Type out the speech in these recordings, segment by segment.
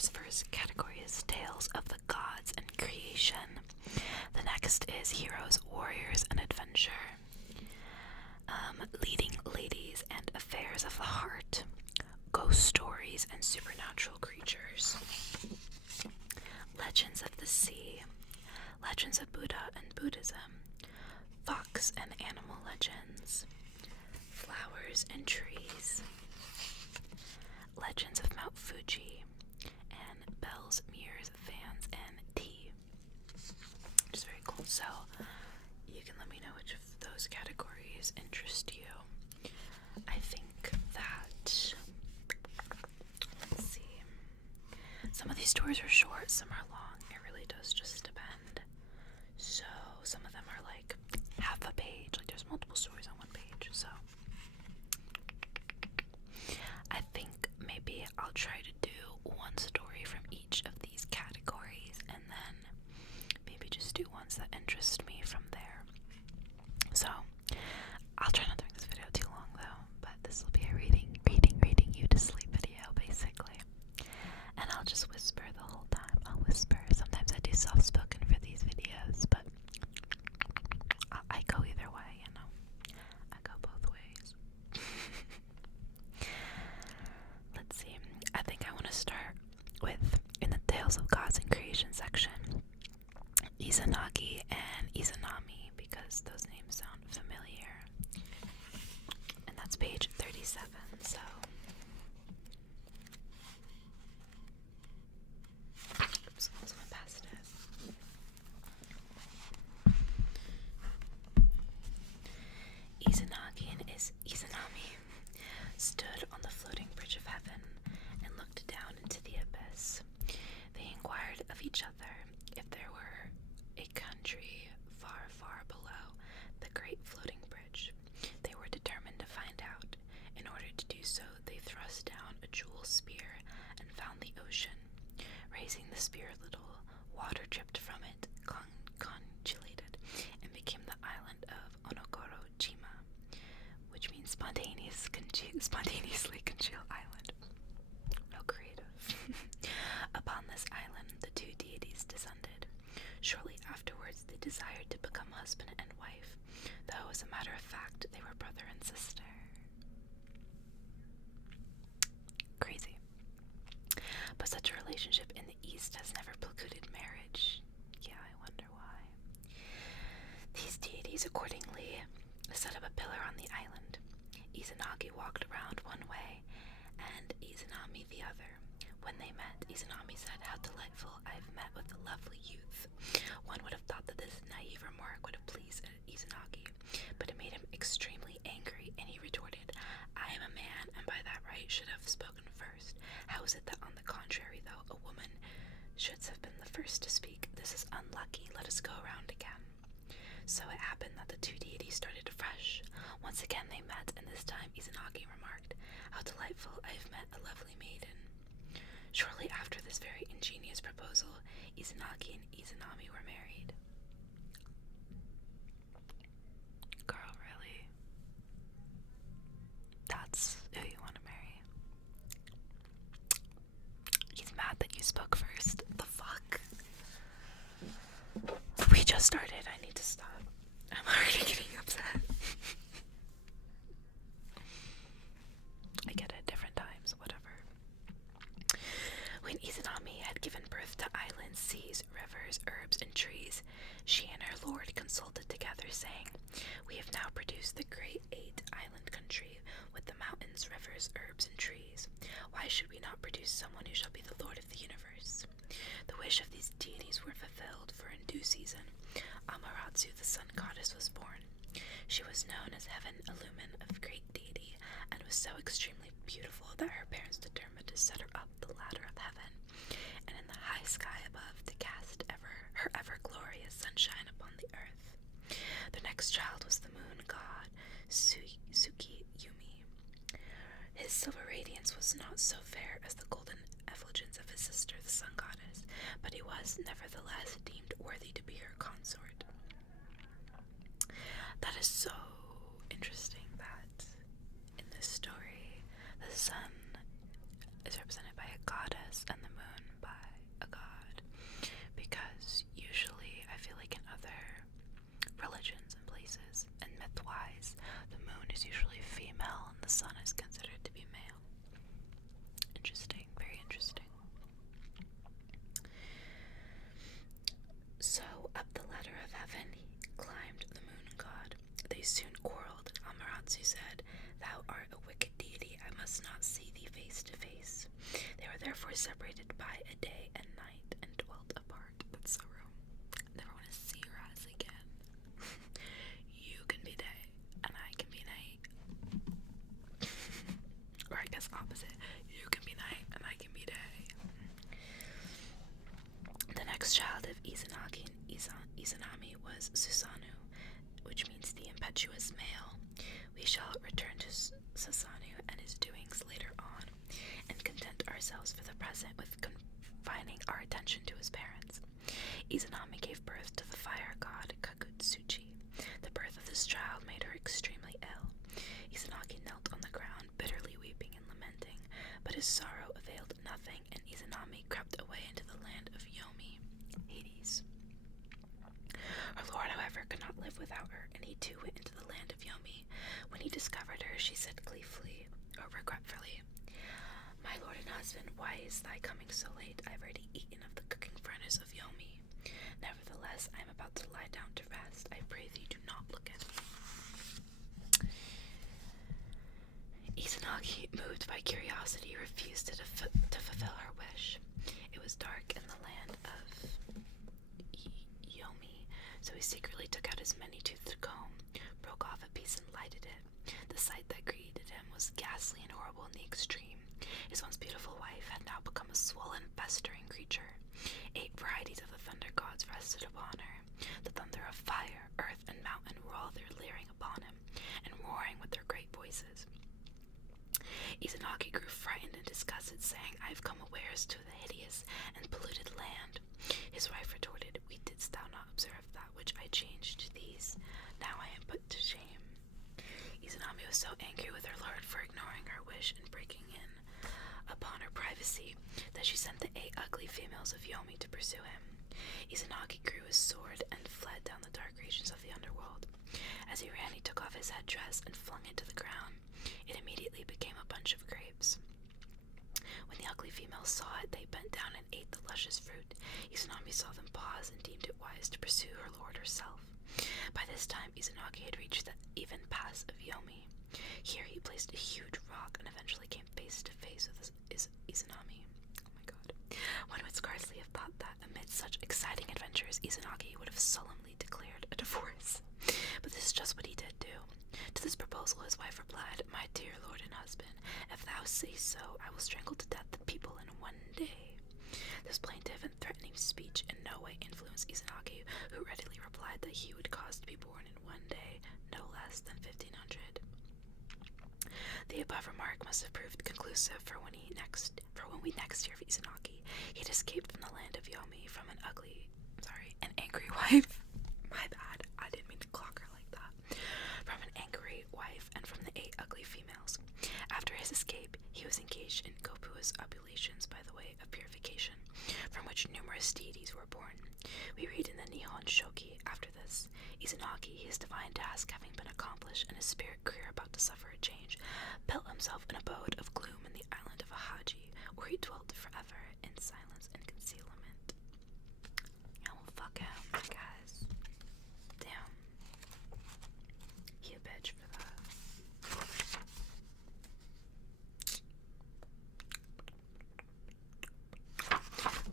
this first category is Tales of the Gods and Creation. The next is Heroes, Warriors, and Adventure. Leading Ladies and Affairs of the Heart. Ghost Stories and Supernatural Creatures. Legends of the Sea. Legends of Buddha and Buddhism. Fox and Animal Legends. Flowers and Trees. Legends of Mount Fuji. And Bells, Mirrors, Fans, and Tea. Which is very cool. So, you can let me know which of those categories interest you. I think that, let's see, some of these stories are short, some are long. It really does just depend. So, some of them are like half a page, like there's multiple stories on one page, so I think maybe I'll try to do one story from each of these categories and then maybe just do ones that interest me from there. So I'll try not to make this video too long though, but this will be a reading you to sleep video basically. And I'll just whisper the whole time. I'll whisper. Sometimes I do soft spoken for these videos, but I go either way, you know. I go both ways. Let's see. I think I want to start with, in the Tales of Gods and Creation section, Izanagi and Izanami, because those names sound familiar. And that's page 37, so. Oops, almost went past it. Izanagi and Izanami stood on the floating bridge of heaven and looked down into the abyss. They inquired of each other if there were a country far, far below the great floating bridge. They were determined to find out. In order to do so, they thrust down a jewel spear and found the ocean. Raising the spear a little, water dripped from it, congealated, and became the island of Onogoro-jima, which means spontaneously congealed island. Real creative. Upon this island, the two deities descended. Shortly afterwards, they desired to become husband and wife, though as a matter of fact, they were brother and sister. Crazy. But such a relationship in the East has never precluded marriage. Yeah, I wonder why. These deities accordingly set up a pillar on the island. Izanagi walked around one way, and Izanami the other. When they met, Izanami said, "How delightful, I have met with a lovely youth." One would have thought that this naive remark would have pleased Izanagi, but it made him extremely angry, and he retorted, "I am a man, and by that right should have spoken first. How is it that, on the contrary, though, a woman should have been the first to speak? This is unlucky. Let us go around again." So it happened that the two deities started afresh. Once again they met, and this time Izanagi remarked, "How delightful, I have met a lovely maiden." Shortly after this very ingenious proposal, Izanagi and Izanami were married. Girl, really? That's who you want to marry? He's mad that you spoke first. The fuck? We just started. I need to stop. I'm already getting upset. I get it, different times, whatever. When Izanami had given birth to islands, seas, rivers, herbs, and trees, she and her lord consulted together, saying, "We have now produced the great 8-island country, with the mountains, rivers, herbs, and trees. Why should we not produce someone who shall be the lord of the universe?" The wish of these deities were fulfilled, for in due season, Amaterasu, the sun goddess, was born. She was known as Heaven Illumin of great deity, and was so extremely beautiful that her parents determined to set her up the ladder of heaven, and in the high sky above to cast her ever-glorious sunshine upon the earth. The next child was the moon god, Tsuki Yumi. His silver radiance was not so fair as the golden effulgence of his sister, the sun goddess, but he was, nevertheless, deemed worthy to be her consort. That is so interesting that in this story, the sun is represented by a goddess and the moon therefore separated by a day and night and dwelt apart. That's so real. Never want to see your eyes again. You can be day and I can be night. Or I guess opposite. You can be night and I can be day. The next child of Izanagi and Izanami was Susanoo, which means the impetuous male. We shall return to Susanoo and his doings later on, and content ourselves for the present with confining our attention to his parents. Izanami gave birth to the fire god Kagutsuchi. The birth of this child made her extremely ill. Izanagi knelt on the ground, bitterly weeping and lamenting, but his sorrow availed nothing, and Izanami crept away into the land of Yomi, Hades. Her lord, however, could not live without her, and he too went into the land of Yomi. When he discovered her, she said gleefully, or regretfully, "My lord and husband, why is thy coming so late? I have already eaten of the cooking furnace of Yomi. Nevertheless, I am about to lie down to rest. I pray thee, do not look at me." Izanagi, moved by curiosity, refused to fulfill her wish. It was dark in the land of Yomi, so he secretly took out his many-toothed comb, broke off a piece and lighted it. The sight that greeted him was ghastly and horrible in the extreme. His once beautiful wife had now become a swollen, festering creature. 8 varieties of the thunder gods rested upon her. The thunder of fire, earth, and mountain were all there leering upon him, and roaring with their great voices. Izanagi grew frightened and disgusted, saying, "I have come unawares to the hideous and polluted land." His wife retorted, "We didst thou not observe that which I changed to these? Now I am put to shame." Izanami was so angry with her lord for ignoring her wish and breaking in upon her privacy that she sent the 8 ugly females of Yomi to pursue him. Izanagi grew his sword and fled down the dark regions of the underworld. As he ran, he took off his headdress and flung it to the ground. It immediately became a bunch of grapes. When the ugly females saw it, they bent down and ate the luscious fruit. Izanami saw them pause and deemed it wise to pursue her lord herself. By this time, Izanagi had reached the even pass of Yomi. Here he placed a huge rock and eventually came face to face with Izanami. Oh my god. One would scarcely have thought that amid such exciting adventures, Izanagi would have solemnly declared a divorce. But this is just what he did do. To this proposal his wife replied, "My dear lord and husband, if thou say so, I will strangle to death the people in one day." This plaintive and threatening speech in no way influenced Izanagi, who readily replied that he would cause to be born in one day no less than 1,500. The above remark must have proved conclusive for when we next hear of Izanagi. He had escaped from the land of Yomi from an angry wife. My bad, I didn't mean to clock her like that. From an angry wife and from the 8 ugly females. After his escape, he was engaged in Gopua's oblations by the way of purification, from which numerous deities were born. We read in the Nihon Shoki after this, Izanagi, his divine task having been accomplished and his spirit career about to suffer a change, built himself an abode of gloom in the island of Ahaji, where he dwelt forever in silence and concealment. Oh, fuck him, guys. Damn. He a bitch for that.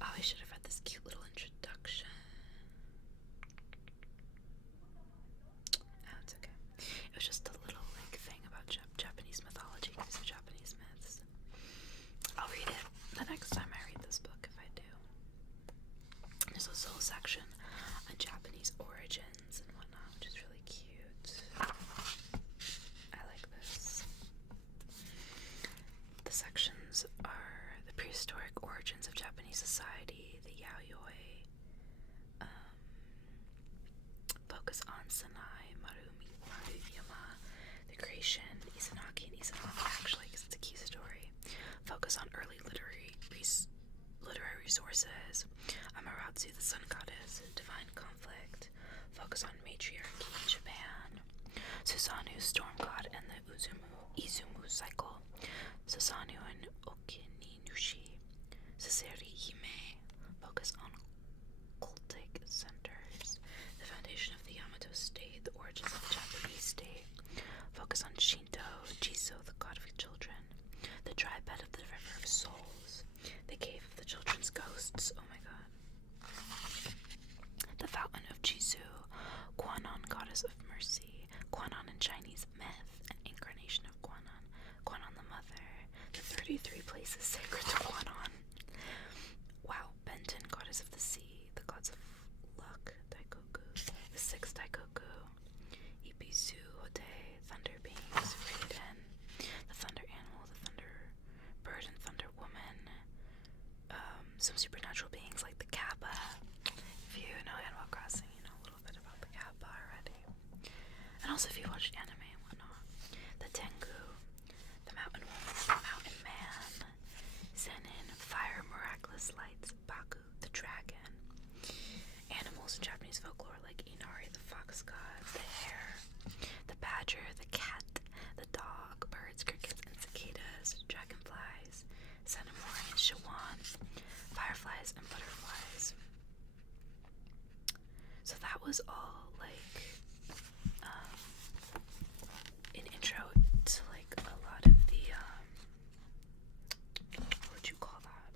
Oh, I should have read this cute little introduction. Oh, it's okay. It was just a little thing about Japanese mythology, because of Japanese myths. I'll read it the next time I read this book, if I do. There's this whole section on Japanese origins and whatnot, which is really cute. I like this. The sections are the prehistoric origins of Japanese society, the yaoi, focus on Sanai, Maruyama, the creation, Izanagi and Izanami, actually, because it's a key story. Focus on early literary resources, Amaterasu, the sun goddess, divine conflict. Focus on matriarchy in Japan, Susanoo, storm god, and the Izumu cycle, Susanoo and Okininushi, Saseri Hime. Focus on cultic centers, the foundation of the Yamato state, the origins of the Japanese state. Focus on Shinto, Jiso, the god of children, the dry bed of the river of souls, The Cave of the Children's Ghosts. Oh my god. The Fountain of Jisoo. Kwannon, Goddess of Mercy. Kwannon in Chinese myth, an incarnation of Kwannon. Kwannon the Mother. The 33 places sacred to Kwannon. Wow. Benton, Goddess of the Sea. The Gods of Luck. Daikoku. The 6 Daikoku. Ibisu, Hote. Thunder Beings. Raiden. The Thunder Animal. The Thunder Bird and Thunder Woman. Some supernatural beings like the Kappa. If you know Animal Crossing, you know a little bit about the Kappa already. And also if you watch anime and whatnot. The Tengu, the Mountain Woman, the Mountain Man, Zenin, Fire, Miraculous Lights, Baku, the Dragon. Animals in Japanese folklore like Inari, the Fox God, the Hare, the Badger, the Cat, the Dog, Birds, Crickets, and Cicadas, Dragonflies, Senamori and Shawan, Fireflies and Butterflies. So that was all like an intro to like a lot of the what would you call that?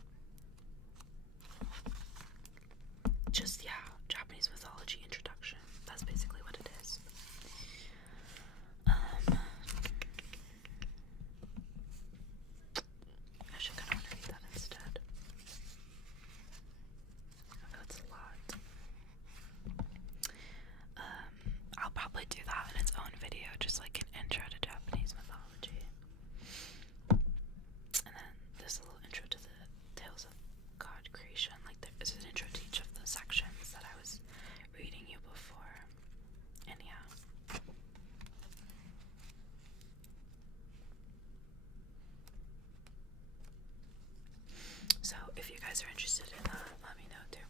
Just Japanese mythology introduction. That's basically what it is. I should kind of want to read that instead. I know it's a lot. I'll probably do that in its own video, just like an intro to Japanese mythology. And then there's a little intro to the Tales of God creation. Like there's an intro to each of the sections that I was reading you before. And yeah. So if you guys are interested in that, let me know too.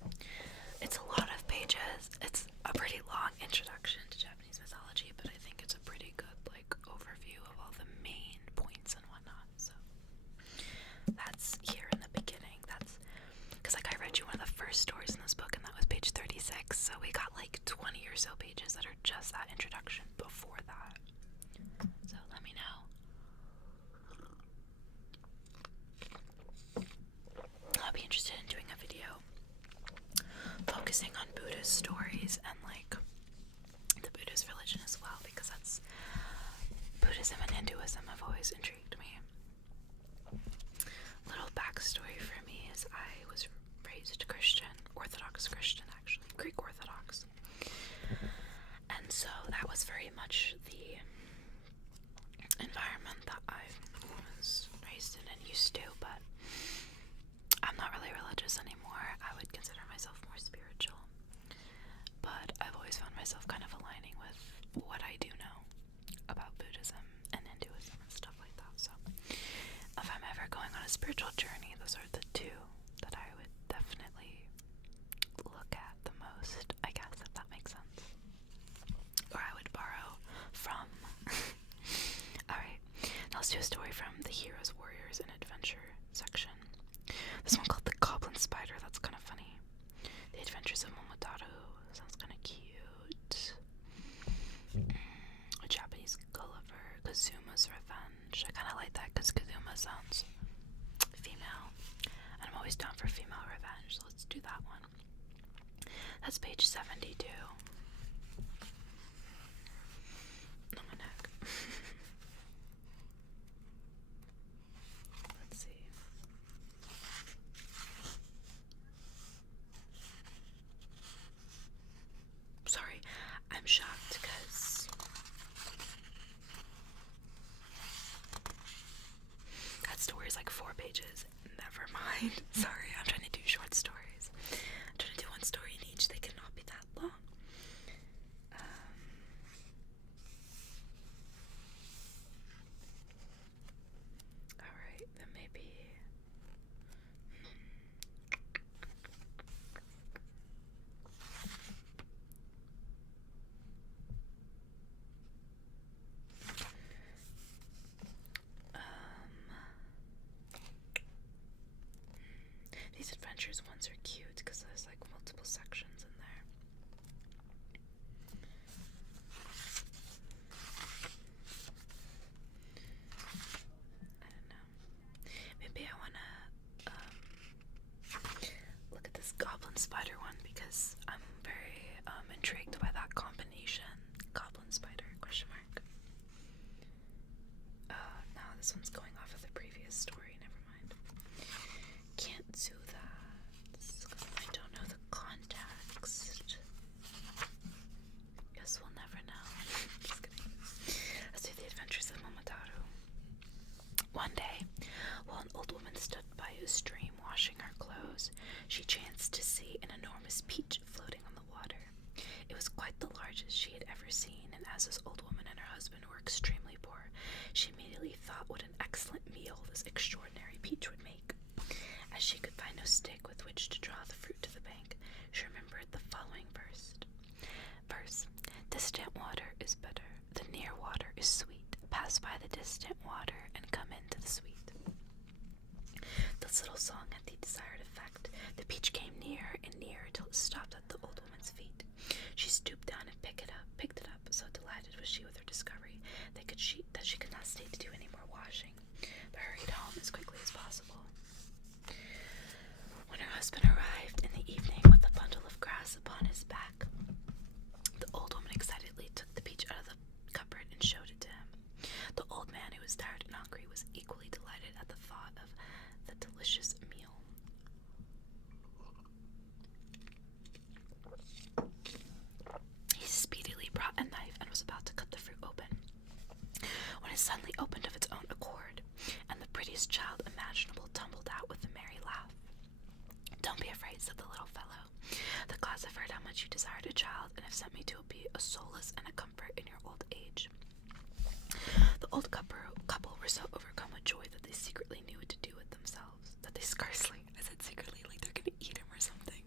It's a lot of pages. It's a pretty long introduction to Japanese mythology, but I think it's a pretty good like overview of all the main points and whatnot. So that's here in the beginning. That's because like I read you one of the first stories in this book, and that was page 36. So we got like 20 or so pages that are just that introduction before that. So let me know. I'll be interested in doing a video focusing on Buddhist stories and like the Buddhist religion as well, because that's Buddhism and Hinduism have always intrigued me. Little backstory for me is I was raised Christian, Orthodox Christian actually, Greek Orthodox. And so that was very much the environment that I was raised in and used to, but I'm not really religious anymore. I would consider myself more spiritual. But I've always found myself kind of aligning with what I do know about Buddhism and Hinduism and stuff like that. So if I'm ever going on a spiritual journey, those are the two that I would definitely look at the most, I guess, if that makes sense. Or I would borrow from. Alright, now let's do a story from the Heroes, Warriors, and Adventure section. This one called The Goblin Spider, that's kind of funny. The Adventures of Momotaro, sounds kind of cute. A Japanese Gulliver, Kazuma's Revenge. I kind of like that because Kazuma sounds female. And I'm always down for female revenge, so let's do that one. That's page 72. Oh, my neck. Let's see. Sorry, I'm shocked because that story is like 4 pages. Never mind. Sorry, I'm trying to do short stories. I'm trying to do one story in each. They cannot be that long. she chanced to see an enormous peach floating on the water. It was quite the largest she had ever seen, and as this old woman and her husband were extremely poor, she immediately thought what an excellent meal this extraordinary peach would make. As she could find no stick with which to draw the fruit to the bank, she remembered the following verse. Distant water is bitter, the near water is sweet. Pass by the distant water and come into the sweet. This little song had the desired effect. The peach came nearer and nearer till it stopped at the old woman's feet. She stooped down and picked it up. So delighted was she with her discovery that she could not stay to do any more washing, but hurried home as quickly as possible. When her husband arrived in the evening with a bundle of grass upon his back, the old woman excitedly took the peach out of the cupboard and showed it to him. The old man, who was tired and hungry, was equally delighted at the thought of the delicious meal. He speedily brought a knife and was about to cut the fruit open, when it suddenly opened of its own accord, and the prettiest child imaginable tumbled out with a merry laugh. "Don't be afraid," said the little fellow. "The gods have heard how much you desired a child, and have sent me to be a solace and a comfort in your old age." The old couple were so overcome with joy that they secretly knew what to do with themselves, that they scarcely, I said secretly, like they're gonna eat him or something.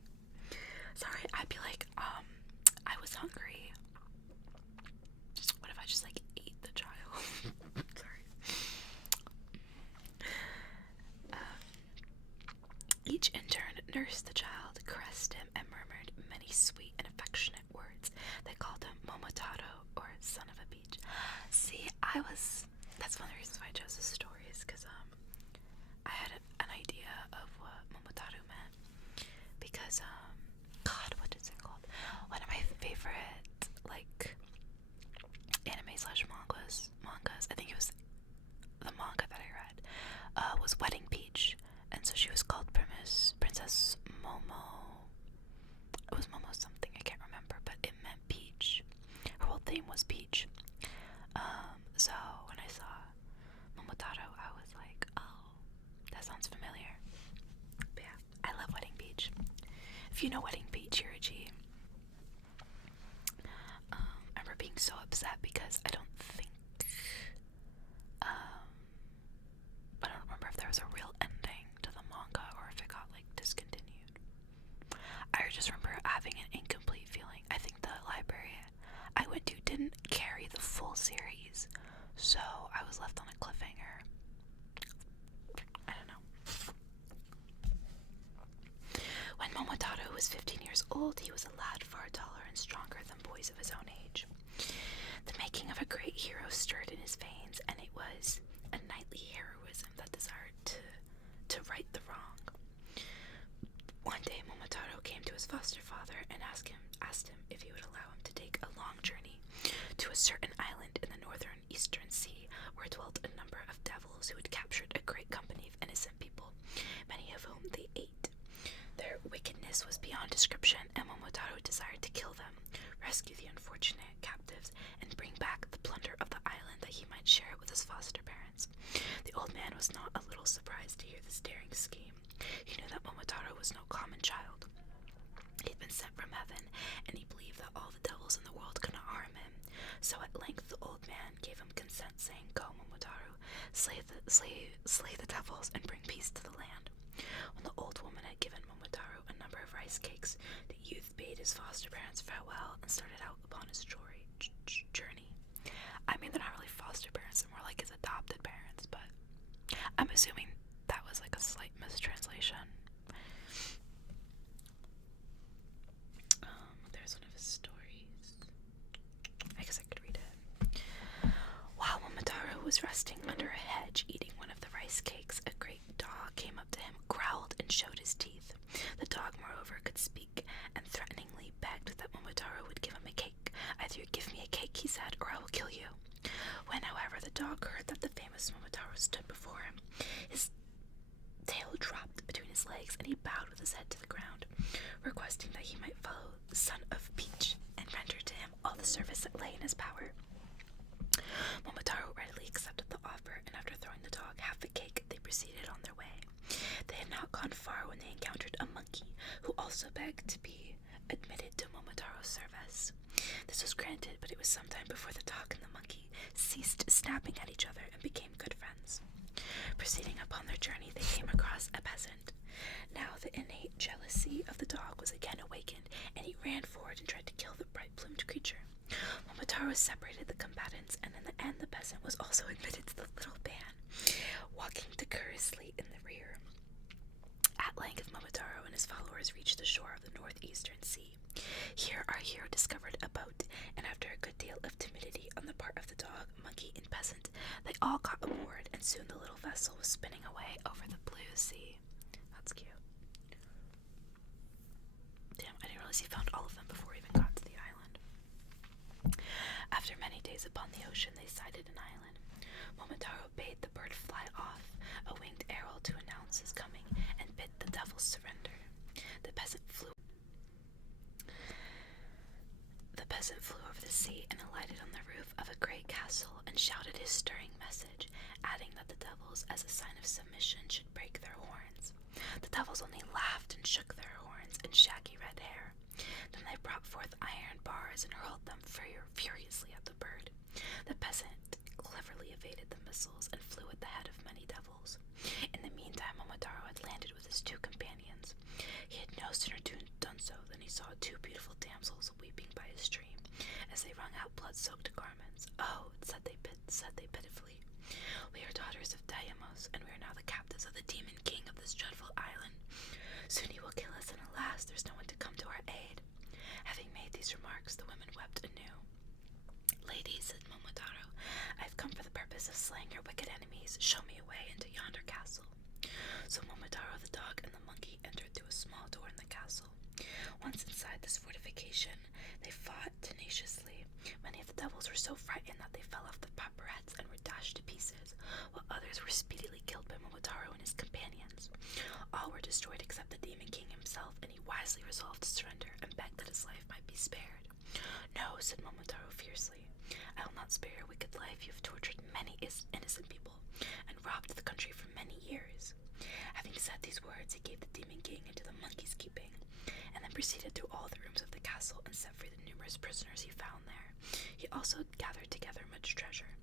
Sorry, I'd be like, I was hungry. What if I just like ate the child? Sorry. Each in turn nursed the child, caressed him, and murmured many sweet and affectionate words. They called him Momotaro, or son of a peach. See, that's one of the reasons why I chose this story, is because I had an idea of what Momotaro meant, because God, what is it called? One of my favorite like anime / mangas, I think it was the manga that I read, was Wedding Peach, and so she was called Princess Momo. It was Momo something, I can't remember, but it meant peach. Her whole theme was peach. So when I saw Momotaro, I was like, oh, that sounds familiar. But yeah, I love Wedding Peach. If you know Wedding Peach, you're a G. I remember being so upset because I don't remember if there was a real ending to the manga or if it got like discontinued. I just remember having an incomplete feeling. I think the library I went to didn't carry the full series, so I was left on a cliffhanger. I don't know. When Momotaro was 15 years old, he was a lad far taller and stronger than boys of his own age. The making of a great hero stirred in his veins, and it was a knightly heroism that desired to right the wrong. One day, Momotaro came to his foster father and asked him if he would allow him to take a long journey to a certain island in the northern eastern sea, where dwelt a number of devils who had captured a great company of innocent people, many of whom they ate. Their wickedness was beyond description, and Momotaro desired to kill them, rescue the unfortunate captives, and bring back the plunder of the island that he might share it with his foster parents. The old man was not a little surprised to hear this daring scheme. He knew that Momotaro was no common child. He had been sent from heaven, and he believed that all the devils in the world could not harm him. So at length the old man gave him consent, saying, "Go, Momotaro, slay the devils and bring peace to the land." When the old woman had given Momotaro a number of rice cakes, the youth bade his foster parents farewell and started out upon his journey. I mean, they're not really foster parents, they're more like his adopted parents, but I'm assuming that was like a slight mistranslation. There's one of his stories. I guess I could read it. While Momotaro was resting under a hedge eating one of the rice cakes, a great dog came up to him, growled, and showed his teeth. The dog, moreover, could speak, and threateningly begged that Momotaro would give him a cake. "Either you give me a cake," he said, "or I will kill you." When, however, the dog heard that the famous Momotaro stood before him, his tail dropped between his legs, and he bowed with his head to the ground, requesting that he might follow the son of Peach and render to him all the service that lay in his power. Momotaro readily accepted the offer, and after throwing the dog half a cake, they proceeded on their way. They had not gone far when they encountered a monkey, who also begged to be admitted to Momotaro's service. This was granted, but it was some time before the dog and the monkey ceased snapping at each other and became good friends. Proceeding upon their journey, they came across a peasant. Now the innate jealousy of the dog was again awakened, and he ran forward and tried to kill the bright-plumed creature. Momotaro separated the combatants, and in the end the peasant was also admitted to the little band, walking decorously in the rear. At length, Momotaro and his followers reached the shore of the northeastern sea. Here our hero discovered a boat, and after a good deal of timidity on the part of the dog, monkey, and peasant, they all got aboard, and soon the little vessel was spinning away over the blue sea. That's cute. Damn, I didn't realize he found all of them before he even got to the island. After many days upon the ocean, they sighted an island. Momotaro bade the bird fly off, a winged arrow to announce his coming, and bid the devils surrender. The peasant flew over the sea and alighted on the roof of a great castle and shouted his stirring message, adding that the devils, as a sign of submission, should break their horns. The devils only laughed and shook their horns and shaggy red hair. Then they brought forth iron bars and hurled them furiously at the bird. The peasant cleverly evaded the missiles and flew at the head of many devils. In the meantime, Momotaro had landed with his two companions. He had no sooner done so than he saw two beautiful damsels weeping by a stream, as they wrung out blood-soaked garments. "Oh," said they pitifully, "we are daughters of Deimos, and we are now the captives of the demon king of this dreadful island. Soon he will kill us, and alas, there's no one to come to our aid." Having made these remarks, the women wept anew. "Ladies," said Momotaro, "I have come for the purpose of slaying your wicked enemies. Show me a way into yonder castle." So Momotaro, the dog, and the monkey entered through a small door in the castle. Once inside this fortification, they fought tenaciously. Many of the devils were so frightened that they fell off the paparets and were dashed to pieces, while others were speedily killed by Momotaro and his companions. All were destroyed except the demon king himself, and he wisely resolved to surrender and begged that his life might be spared. "No," said Momotaro fiercely, "I will not spare your wicked life. You have tortured many innocent people and robbed the country for many years." Having said these words, he gave the demon king into the monkey's keeping, and then proceeded through all the rooms of the castle and set free the numerous prisoners he found there. He also gathered together much treasure.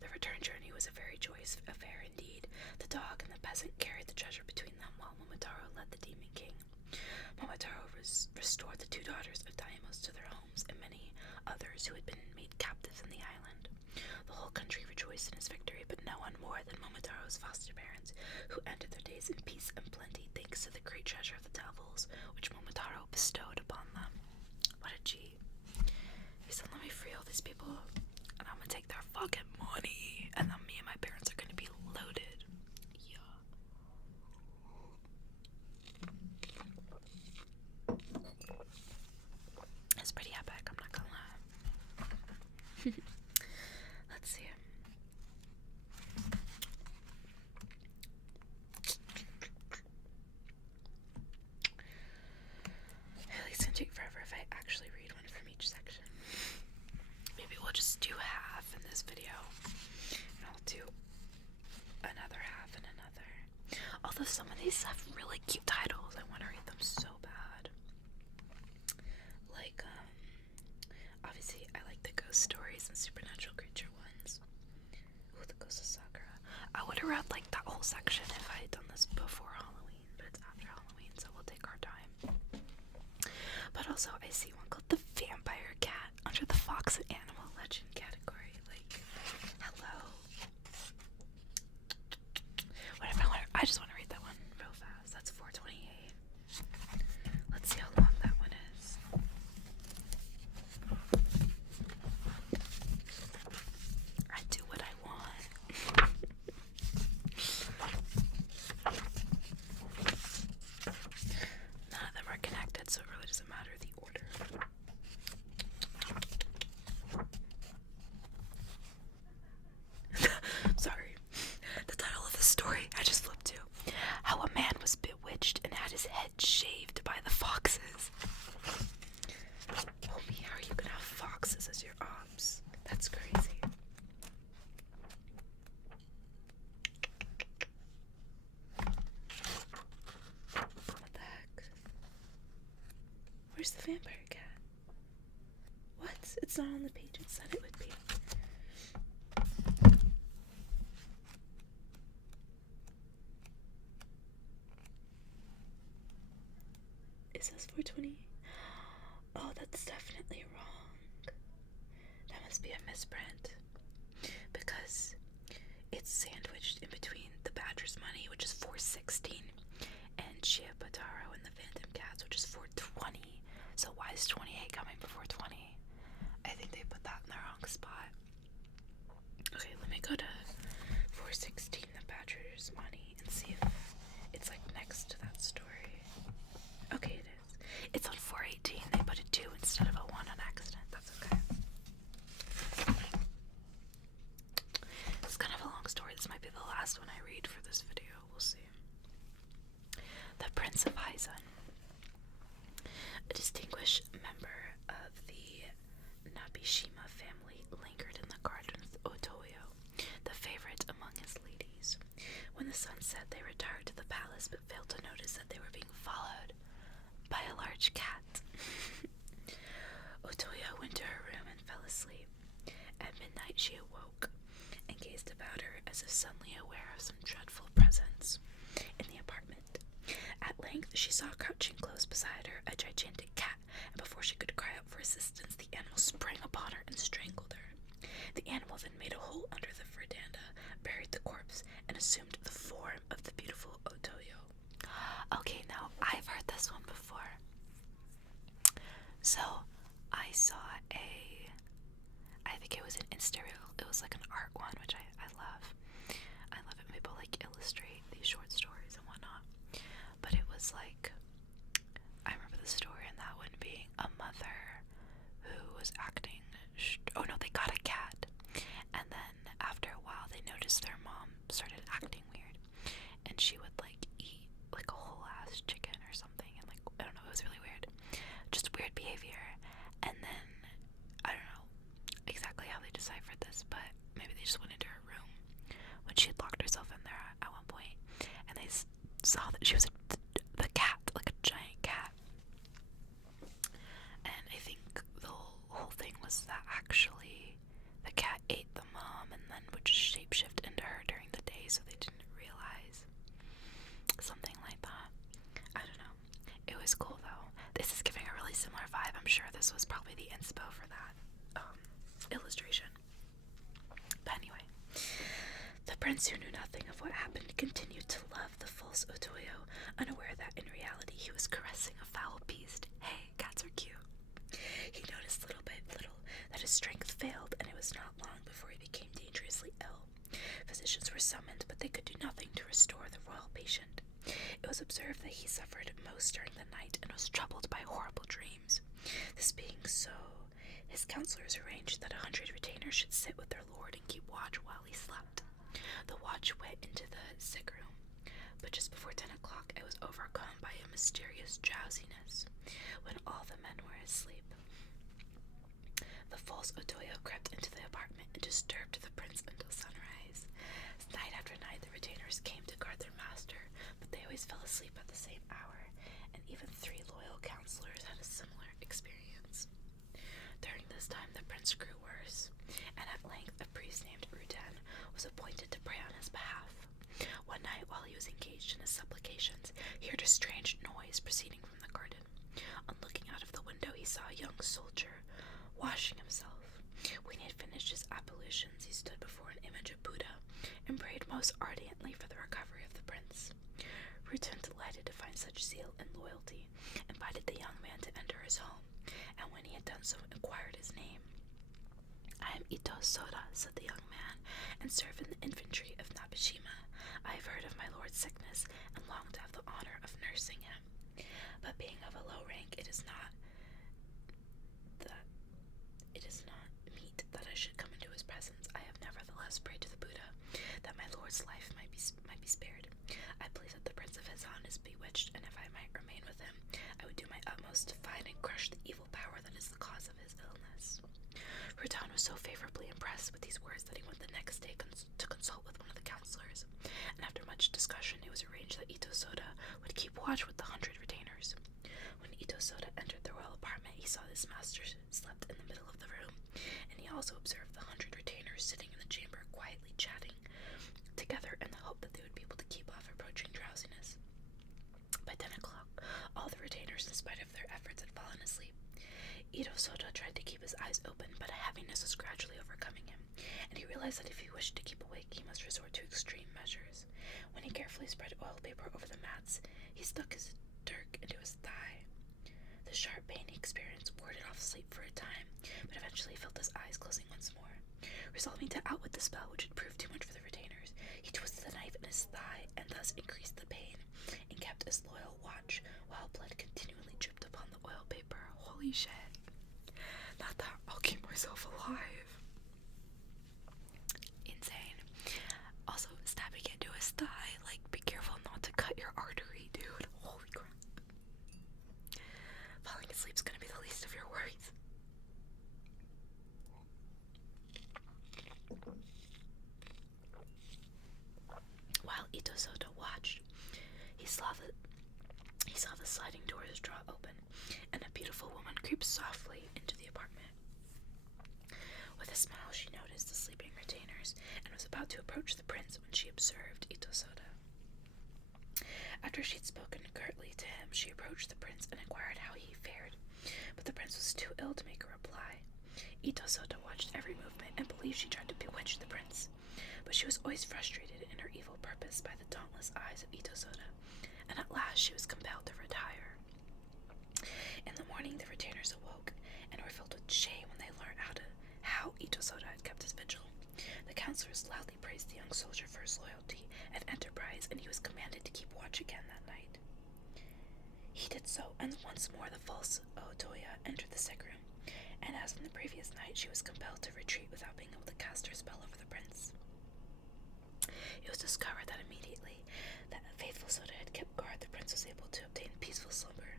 The return journey was a very joyous affair indeed. The dog and the peasant carried the treasure between them, while Momotaro led the demon king. Momotaro restored the two daughters of Deimos to their homes, and many others who had been made captives in the island. The whole country rejoiced in his victory, but no one more than Momotaro's foster parents, who ended their days in peace and plenty thanks to the great treasure of the devils, which Momotaro bestowed upon them. What a G. He said, "Let me free all these people, and I'm gonna take their fucking money, and then me and my parents are gonna be loaded." Yeah. It's pretty epic, I'm not gonna lie. Let's see. It's gonna take forever if I actually read one from each section. Maybe we'll just do half in this video, and I'll do another half and another. Although some of these have really cute titles, I want to read them so bad. Like, obviously I like the ghost stories and supernatural creature ones. Ooh, the Ghost of Sakura. I would have read like that whole section if I had done this before Halloween, but it's after Halloween, so we'll take our time. But also, I see one called The Vampire Cat under the Fox and Animal Legend category. Like, hello. Whatever, I just want to read that one real fast. That's 428. Let's see how long that one is. I do what I want. None of them are connected, so it really doesn't matter the order. Where's the vampire cat? What? It's not on the page it said it would be. It says 420. Oh, that's definitely wrong. That must be a misprint. Because it's sandwiched in between the Badger's money, which is 416, and Momotaro and the Phantom Cats, which is 420. So why is 28 coming before 20? I think they put that in the wrong spot. Okay, let me go to 416, the Badger's money, and see if it's like next to that story. Okay, it is. It's on 418. They put a 2 instead of a 1 on accident. That's okay. It's kind of a long story. This might be the last one I read for this video. We'll see. The Prince of Hyzon. A distinguished member of the Nabishima family lingered in the garden with Otoyo, the favorite among his ladies. When the sun set, they retired to the palace, but failed to notice that they were being followed by a large cat. Otoyo went to her room and fell asleep. At midnight she awoke and gazed about her as if suddenly aware of some dreadful presence in the apartment. At length she saw crouching close beside her a gigantic cat, and before she could cry out for assistance, the animal sprang upon her and strangled her. The animal then made a hole under the verdanda, buried the corpse, and assumed the form of the beautiful Otoyo. Okay, now I've heard this one before. So I saw I think it was an Insta reel. It was like an art one, which I love. I love it when people like illustrate these short stories and whatnot. But it was like, I remember the story in that one being a mother who was acting, oh no, they got a cat. And then after a while they noticed their mom started acting weird. And she would like eat like a whole ass chicken or something. And like, I don't know, it was really weird. Just weird behavior. And then, I don't know exactly how they deciphered this, but maybe they just went into her room when she had locked herself in there at one point, and they saw that she was the cat, like a giant cat. And I think the whole thing was that actually the cat ate the mom and then would just shapeshift into her during the day, so they didn't realize. Something like that. I don't know. It was cool though. This is giving a really similar vibe. I'm sure this was probably the inspo for that illustration. But anyway, the prince, who knew nothing of what happened, continued to love the false Otoyo, unaware that in reality he was caressing a foul beast. Hey, cats are cute. He noticed little by little that his strength failed, and it was not long before he became dangerously ill. Physicians were summoned, but they could do nothing to restore the royal patient. It was observed that he suffered most during the night and was troubled by horrible dreams. This being so, his counselors arranged that 100 retainers should sit with their lord and keep watch while he slept. The watch went into the sick room, but just before 10 o'clock it was overcome by a mysterious drowsiness. When all the men were asleep, the false Otoyo crept into the apartment and disturbed the prince until sunrise. Night after night the retainers came to guard their master, but they always fell asleep at the same hour, and even 3 loyal counselors had a similar experience. During this time the prince grew worse, and at length a priest named Ruden was appointed to pray on his behalf. One night, while he was engaged in his supplications, he heard a strange noise proceeding from the garden. On looking out of the window, he saw a young soldier washing himself. When he had finished his ablutions, he stood before an image of Buddha and prayed most ardently for the recovery of the prince. Ruden, delighted to find such zeal and loyalty, invited the young man to enter his home, and when he had done so, inquired his name. I am Ito Soda, said the young man, and serve in the infantry of Nabishima. I have heard of my lord's sickness, and long to have the honor of nursing him. But being of a low rank, it is not meet that I should come into his presence. I have nevertheless prayed to the Buddha that my lord's life might be spared. I believe that the Prince of Hyzon is bewitched, and if I might remain with him, I would do my utmost to find and crush the evil power that is the cause of his illness. Ruden was so favorably impressed with these words that he went the next day to consult with one of the counselors, and after much discussion it was arranged that Ito Soda would keep watch with the 100 retainers. When Ito Soda entered the royal saw his master slept in the middle of the room, and he also observed the 100 retainers sitting in the chamber quietly chatting together in the hope that they would be able to keep off approaching drowsiness. By 10 o'clock, all the retainers, in spite of their efforts, had fallen asleep. Ito Soda tried to keep his eyes open, but a heaviness was gradually overcoming him, and he realized that if he wished to keep awake, he must resort to extreme measures. When he carefully spread oil paper over the mats, he stuck his dirk into his thigh. The sharp pain he experienced warded off sleep for a time, but eventually he felt his eyes closing once more. Resolving to outwit the spell, which had proved too much for the retainers, he twisted the knife in his thigh and thus increased the pain, and kept his loyal watch while blood continually dripped upon the oil paper. Holy shit. Not that I'll keep myself alive. Insane. Also, stabbing into his thigh, like, be careful not to cut your artery, dude. Holy crap. Falling asleep's gonna be the least of your worries. While Ito Soda watched, he saw the sliding doors draw open, and a beautiful woman creep softly into the apartment. With a smile, she noticed the sleeping retainers, and was about to approach the prince when she observed Ito Soda. After she'd spoken curtly to him, she approached the prince and inquired how he fared, but the prince was too ill to make a reply. Ito Soda watched every movement and believed she tried to bewitch the prince, but she was always frustrated in her evil purpose by the dauntless eyes of Ito Soda, and at last she was compelled to retire. In the morning, the retainers awoke and were filled with shame when they learned how Ito Soda had kept his vigil. The counselors loudly praised the young soldier for his loyalty and enterprise, and he was commanded to keep watch again that night. He did so, and once more the false Otoya entered the sick room, and as on the previous night, she was compelled to retreat without being able to cast her spell over the prince. It was discovered that immediately that faithful Soda had kept guard, the prince was able to obtain peaceful slumber,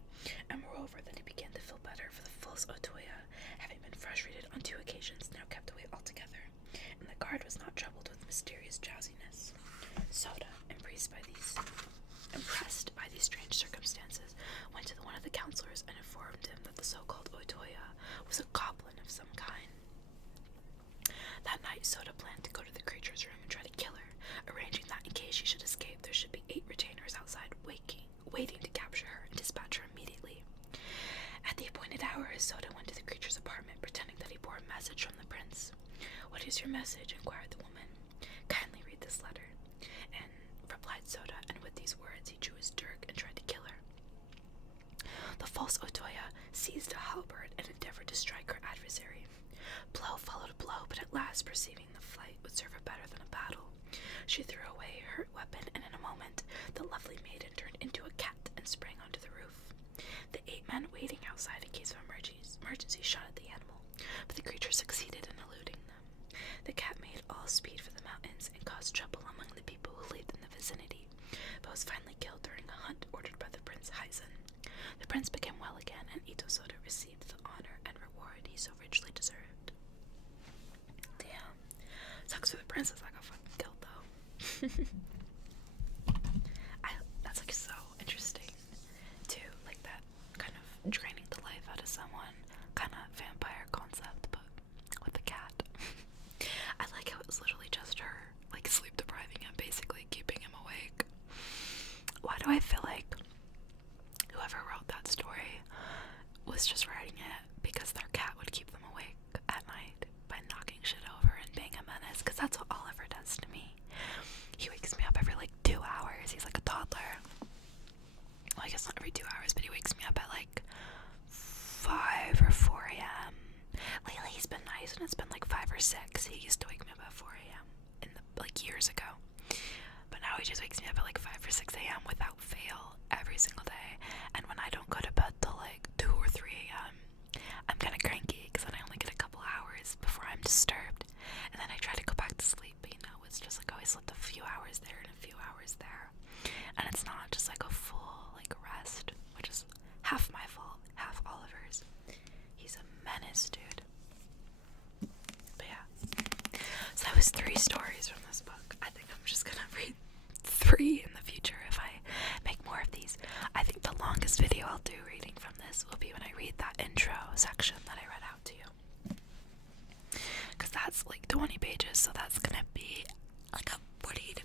and moreover that he began to feel better, for the false Otoya, having been frustrated on 2 occasions, now kept away altogether, and the guard was not troubled with mysterious drowsiness. Soda, impressed by these strange circumstances, went to one of the counselors and informed him that the so-called Otoya was a goblin of some kind. That night, Soda planned to go to the creature's room and try to kill her, arranging that in case she should escape, there should be 8 retainers outside waiting to capture her and dispatch her immediately. At the appointed hour, Soda went to the creature's apartment, pretending that he bore a message from the prince. "What is your message?" inquired the woman. "Kindly read this letter," and replied Soda, and with these words he drew his dirk and tried to kill her. The false Otoya seized a halberd and endeavored to strike her adversary. Blow followed blow, but at last, perceiving the fight would serve her better than a battle, she threw away her weapon, and in a moment the lovely maiden turned into a cat and sprang onto the roof. The 8 men waiting outside in case of emergency shot at the animal, but the creature succeeded in eluding them. The cat made all speed for the mountains and caused trouble among the people who lived in the vicinity, but was finally killed during a hunt ordered by the Prince Hyzen. The prince became well again, and Ito Soda received the honor and reward he so richly deserved. Damn. Sucks for the princess I got fucking killed, though. That's like so interesting, too, like that kind of draining the life out of someone, kind of vampire concept, but with a cat. I like how it was literally just her, like, sleep depriving him, basically keeping him awake. Why do I feel like whoever wrote that story was just writing it because their cat would keep them awake at night by knocking shit over and being a menace? Because that's what Oliver does to me. He wakes me up every like 2 hours. He's like a toddler. Well, I guess not every 2 hours, but he wakes me up at like 5 or 4 a.m. Lately he's been nice when it's been like 5 or 6. He used to wake me up at 4 a.m. like years ago. But now he just wakes me up at like 5 or 6 a.m. without fail every single day. And when I don't go to bed till like 2 or 3 a.m., I'm kind of cranky because then I only get a couple hours before I'm disturbed. And then I try to go back to sleep, but it's just like, oh, I slept a few hours there and a few hours there. And it's not just like a full like rest, which is half my fault, half Oliver's. He's a menace, dude. But yeah. So that was 3 stories from this book. I think I'm just gonna read 3 in the future if I make more of these. I think the longest video I'll do reading from this will be when I read that intro section that I read out to you. Because that's like 20 pages, so that's gonna be like a 40 to